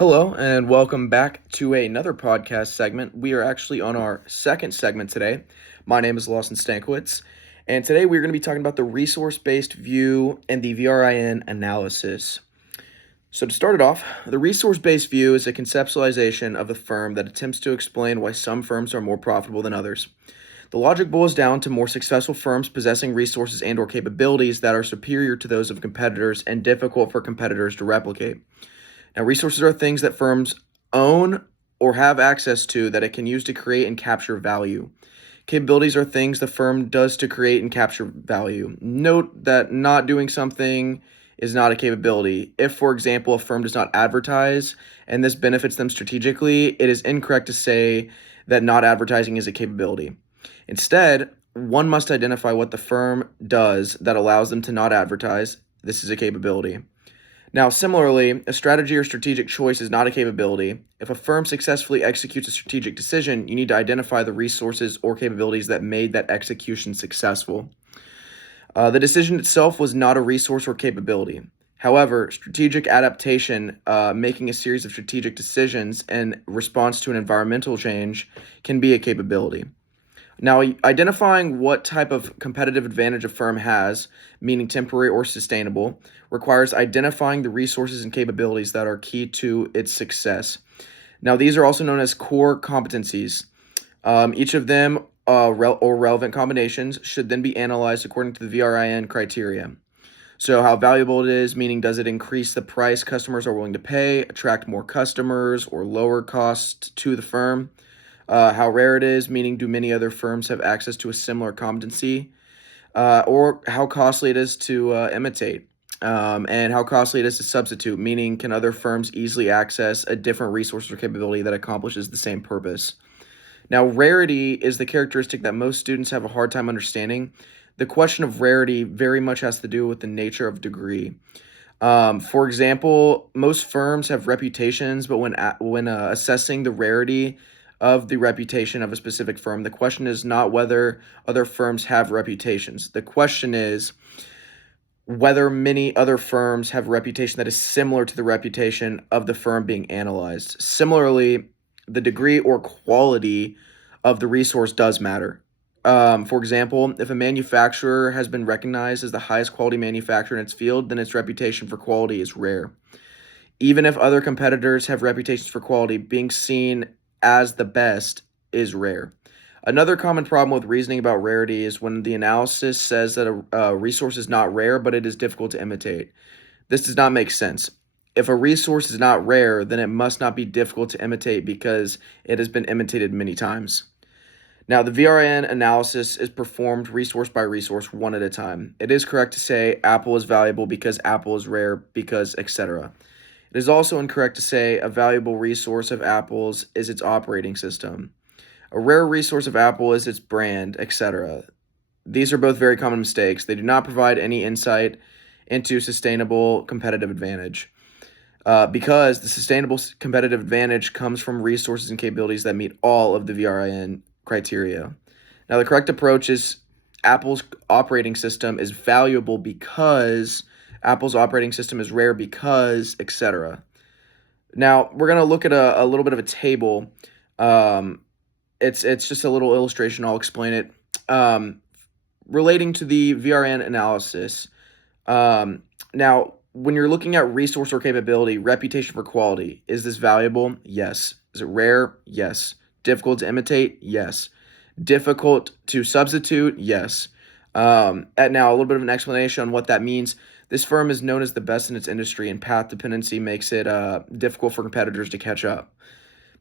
Hello, and welcome back to another podcast segment. We are actually on our second segment today. My name is Lawson Stankiewicz, and today we're going to be talking about the resource-based view and the VRIN analysis. So to start it off, the resource-based view is a conceptualization of the firm that attempts to explain why some firms are more profitable than others. The logic boils down to more successful firms possessing resources and/or capabilities that are superior to those of competitors and difficult for competitors to replicate. Now, resources are things that firms own or have access to that it can use to create and capture value. Capabilities are things the firm does to create and capture value. Note that not doing something is not a capability. If, for example, a firm does not advertise and this benefits them strategically, it is incorrect to say that not advertising is a capability. Instead, one must identify what the firm does that allows them to not advertise. This is a capability. Now, similarly, a strategy or strategic choice is not a capability. If a firm successfully executes a strategic decision, you need to identify the resources or capabilities that made that execution successful. The decision itself was not a resource or capability. However, strategic adaptation, making a series of strategic decisions in response to an environmental change, can be a capability. Now, identifying what type of competitive advantage a firm has, meaning temporary or sustainable, requires identifying the resources and capabilities that are key to its success. Now, these are also known as core competencies. Each of them or relevant combinations should then be analyzed according to the VRIN criteria. So how valuable it is, meaning does it increase the price customers are willing to pay, attract more customers, or lower costs to the firm? How rare it is, meaning do many other firms have access to a similar competency, or how costly it is to imitate, and how costly it is to substitute, meaning can other firms easily access a different resource or capability that accomplishes the same purpose. Now, rarity is the characteristic that most students have a hard time understanding. The question of rarity very much has to do with the nature of degree. For example, most firms have reputations, but when assessing the rarity of the reputation of a specific firm, the question is not whether other firms have reputations. The question is whether many other firms have a reputation that is similar to the reputation of the firm being analyzed. Similarly, the degree or quality of the resource does matter. For example, if a manufacturer has been recognized as the highest quality manufacturer in its field, then its reputation for quality is rare. Even if other competitors have reputations for quality, being seen as the best is rare. Another common problem with reasoning about rarity is when the analysis says that a resource is not rare, but it is difficult to imitate. This does not make sense. If a resource is not rare, then it must not be difficult to imitate because it has been imitated many times. Now, the VRIN analysis is performed resource by resource, one at a time. It is correct to say Apple is valuable because Apple is rare because etc. It is also incorrect to say a valuable resource of Apple's is its operating system. A rare resource of Apple is its brand, etc. These are both very common mistakes. They do not provide any insight into sustainable competitive advantage. Because the sustainable competitive advantage comes from resources and capabilities that meet all of the VRIN criteria. Now, the correct approach is Apple's operating system is valuable because Apple's operating system is rare because, etc. Now, we're going to look at a little bit of a table. It's just a little illustration. I'll explain it. Relating to the VRN analysis. Now, when you're looking at resource or capability, reputation for quality, is this valuable? Yes. Is it rare? Yes. Difficult to imitate? Yes. Difficult to substitute? Yes. Now, a little bit of an explanation on what that means. This firm is known as the best in its industry, and path dependency makes it difficult for competitors to catch up.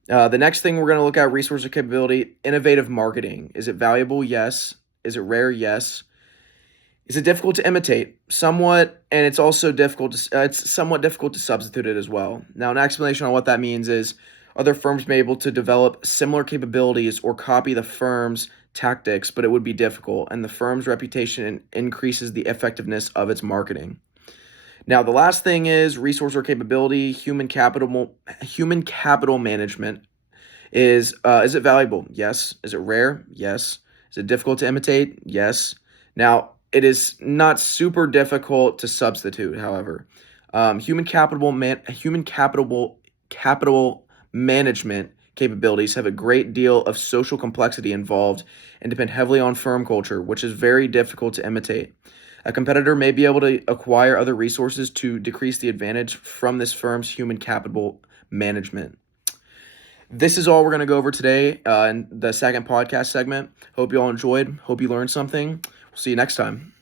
The next thing we're going to look at, resource or capability, innovative marketing. Is it valuable? Yes. Is it rare? Yes. Is it difficult to imitate? Somewhat, and it's also it's somewhat difficult to substitute it as well. Now, an explanation on what that means is other firms may be able to develop similar capabilities or copy the firm's tactics, but it would be difficult, and the firm's reputation increases the effectiveness of its marketing. Now, the last thing is resource or capability, human capital management. Is it valuable? Yes. Is it rare? Yes. Is it difficult to imitate? Yes. Now, it is not super difficult to substitute, however. Human capital capital management capabilities have a great deal of social complexity involved and depend heavily on firm culture, which is very difficult to imitate. A competitor may be able to acquire other resources to decrease the advantage from this firm's human capital management. This is all we're going to go over today in the second podcast segment. Hope you all enjoyed. Hope you learned something. We'll see you next time.